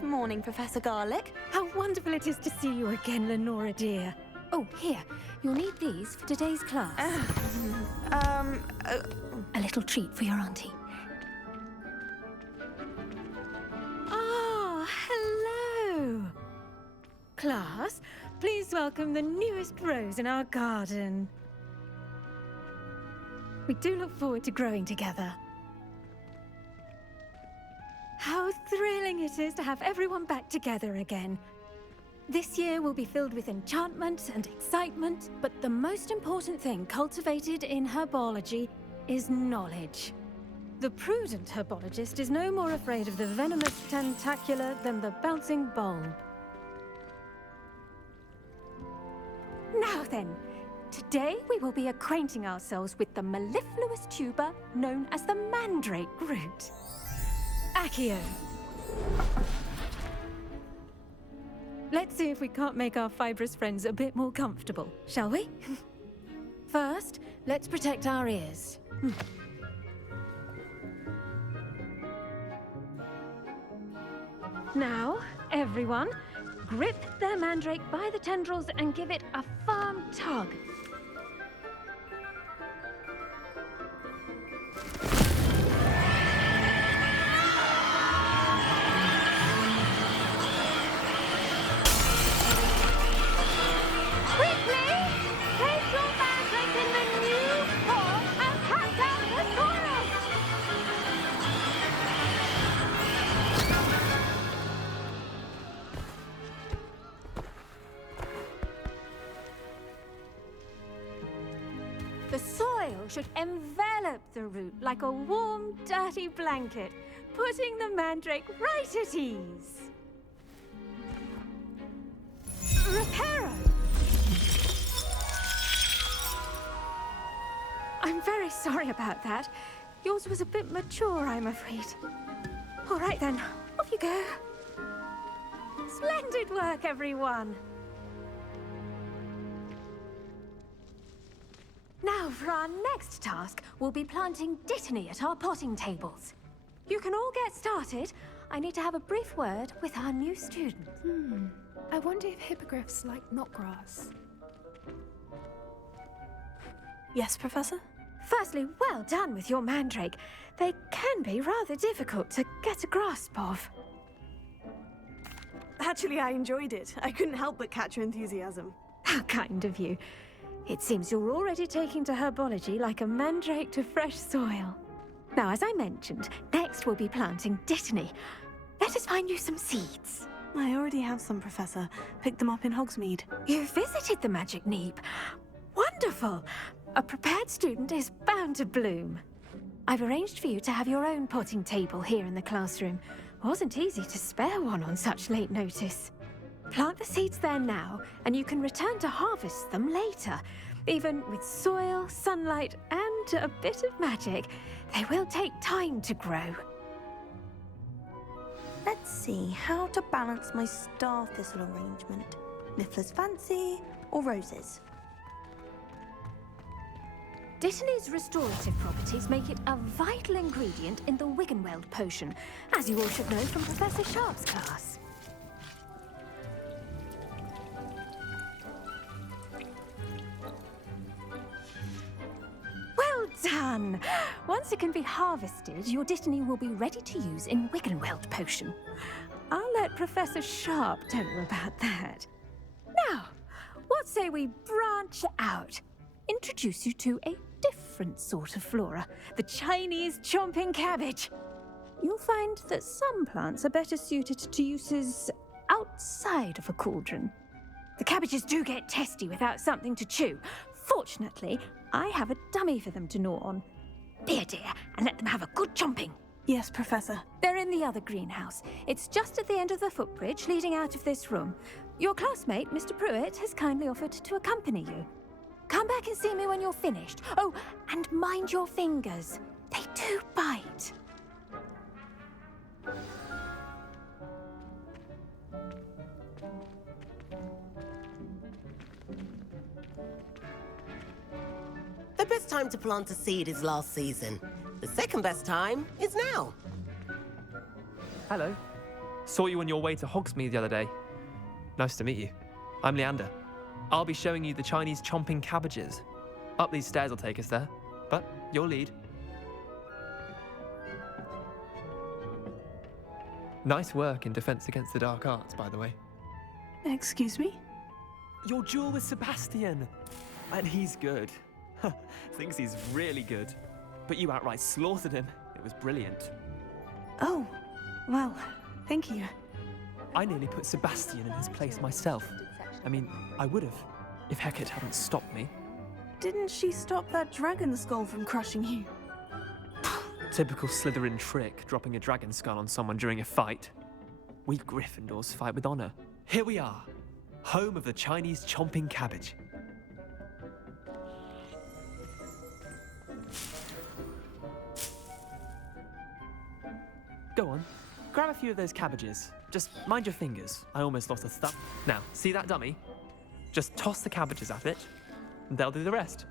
Good morning, Professor Garlic. How wonderful it is to see you again, Lenora dear. Oh, here, you'll need these for today's class. A little treat for your auntie. Ah, hello. Class, please welcome the newest rose in our garden. We do look forward to growing together. How thrilling it is to have everyone back together again. This year will be filled with enchantment and excitement, but the most important thing cultivated in herbology is knowledge. The prudent herbologist is no more afraid of the venomous tentacular than the bouncing bulb. Now then, today we will be acquainting ourselves with the mellifluous tuber known as the mandrake root. Accio. Let's see if we can't make our fibrous friends a bit more comfortable, shall we? First, let's protect our ears. Now, everyone, grip their mandrake by the tendrils and give it a firm tug. The soil should envelop the root like a warm, dirty blanket, putting the mandrake right at ease. Reparo! I'm very sorry about that. Yours was a bit mature, I'm afraid. All right then, off you go. Splendid work, everyone! Now, for our next task, we'll be planting dittany at our potting tables. You can all get started. I need to have a brief word with our new student. I wonder if hippogriffs like knotgrass. Yes, Professor? Firstly, well done with your mandrake. They can be rather difficult to get a grasp of. Actually, I enjoyed it. I couldn't help but catch your enthusiasm. How kind of you. It seems you're already taking to herbology like a mandrake to fresh soil. Now, as I mentioned, next we'll be planting dittany. Let us find you some seeds. I already have some, Professor. Picked them up in Hogsmeade. You visited the Magic Neep. Wonderful! A prepared student is bound to bloom. I've arranged for you to have your own potting table here in the classroom. Wasn't easy to spare one on such late notice. Plant the seeds there now, and you can return to harvest them later. Even with soil, sunlight, and a bit of magic, they will take time to grow. Let's see how to balance my star thistle arrangement. Niffler's fancy or roses? Dittany's restorative properties make it a vital ingredient in the Wiggenweld potion, as you all should know from Professor Sharp's class. Well done! Once it can be harvested, your dittany will be ready to use in Wiggenweld potion. I'll let Professor Sharp tell you about that. Now, what say we branch out? Introduce you to a different sort of flora, the Chinese chomping cabbage. You'll find that some plants are better suited to uses outside of a cauldron. The cabbages do get testy without something to chew. Fortunately, I have a dummy for them to gnaw on. Here, dear, and let them have a good chomping. Yes, Professor. They're in the other greenhouse. It's just at the end of the footbridge leading out of this room. Your classmate, Mr. Pruitt, has kindly offered to accompany you. Come back and see me when you're finished. Oh, and mind your fingers. They do bite. The best time to plant a seed is last season. The second best time is now. Hello. Saw you on your way to Hogsmeade the other day. Nice to meet you. I'm Leander. I'll be showing you the Chinese chomping cabbages. Up these stairs will take us there, but you'll lead. Nice work in Defense Against the Dark Arts, by the way. Excuse me? Your duel with Sebastian! And he's good. Thinks he's really good. But you outright slaughtered him. It was brilliant. Oh, well, thank you. I nearly put Sebastian in his place myself. I mean, I would have, if Hecate hadn't stopped me. Didn't she stop that dragon skull from crushing you? Typical Slytherin trick, dropping a dragon skull on someone during a fight. We Gryffindors fight with honor. Here we are, home of the Chinese chomping cabbage. Go on, grab a few of those cabbages. Just mind your fingers. I almost lost a thumb. Now, see that dummy? Just toss the cabbages at it, and they'll do the rest.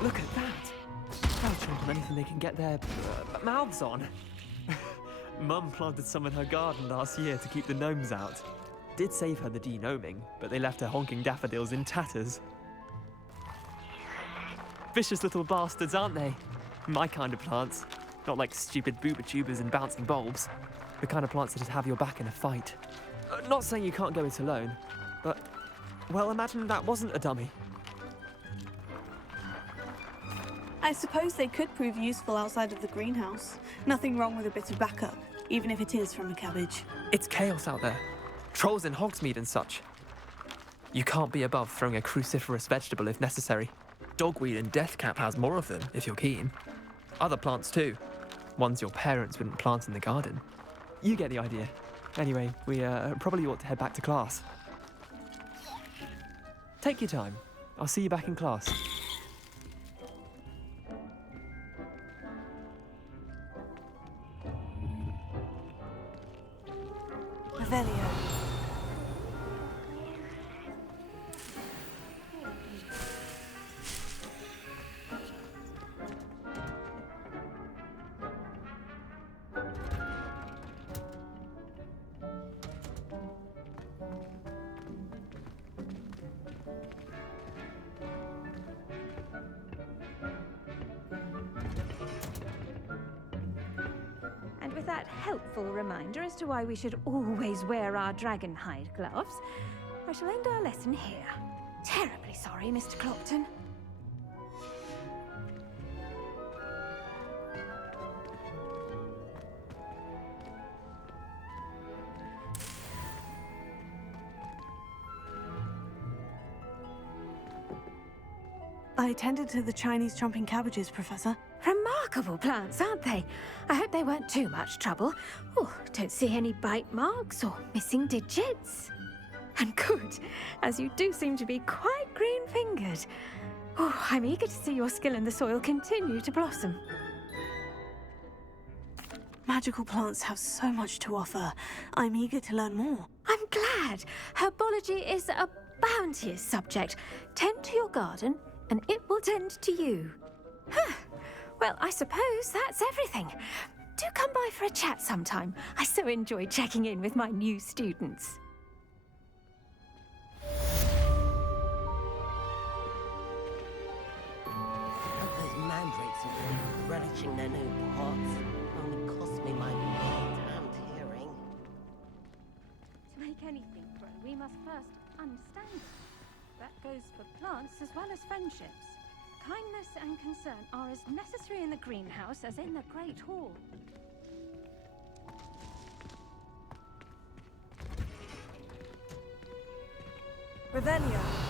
Look at that! They'll chomp on anything they can get their mouths on. Mum planted some in her garden last year to keep the gnomes out. Did save her the de-gnoming, but they left her honking daffodils in tatters. Vicious little bastards, aren't they? My kind of plants. Not like stupid booba tubers and bouncing bulbs. The kind of plants that'd have your back in a fight. Not saying you can't go it alone, but, well, imagine that wasn't a dummy. I suppose they could prove useful outside of the greenhouse. Nothing wrong with a bit of backup, even if it is from a cabbage. It's chaos out there. Trolls in Hogsmeade and such. You can't be above throwing a cruciferous vegetable if necessary. Dogweed and deathcap has more of them, if you're keen. Other plants too. Ones your parents wouldn't plant in the garden. You get the idea. Anyway, we probably ought to head back to class. Take your time. I'll see you back in class. Revelio. And with that helpful reminder as to why we should always wear our dragon hide gloves, I shall end our lesson here. Terribly sorry, Mr. Clopton. I attended to the Chinese chomping cabbages, Professor. Remarkable plants, aren't they? I hope they weren't too much trouble. Oh, don't see any bite marks or missing digits. And good, as you do seem to be quite green-fingered. Oh, I'm eager to see your skill in the soil continue to blossom. Magical plants have so much to offer. I'm eager to learn more. I'm glad. Herbology is a bounteous subject. Tend to your garden, and it will tend to you. Huh. Well, I suppose that's everything. Do come by for a chat sometime. I so enjoy checking in with my new students. Those mandrakes are really relishing their new pots. Only cost me my damned hearing. To make anything grow, we must first understand it. That goes for plants as well as friendships. Kindness and concern are as necessary in the greenhouse as in the Great Hall. Revelio.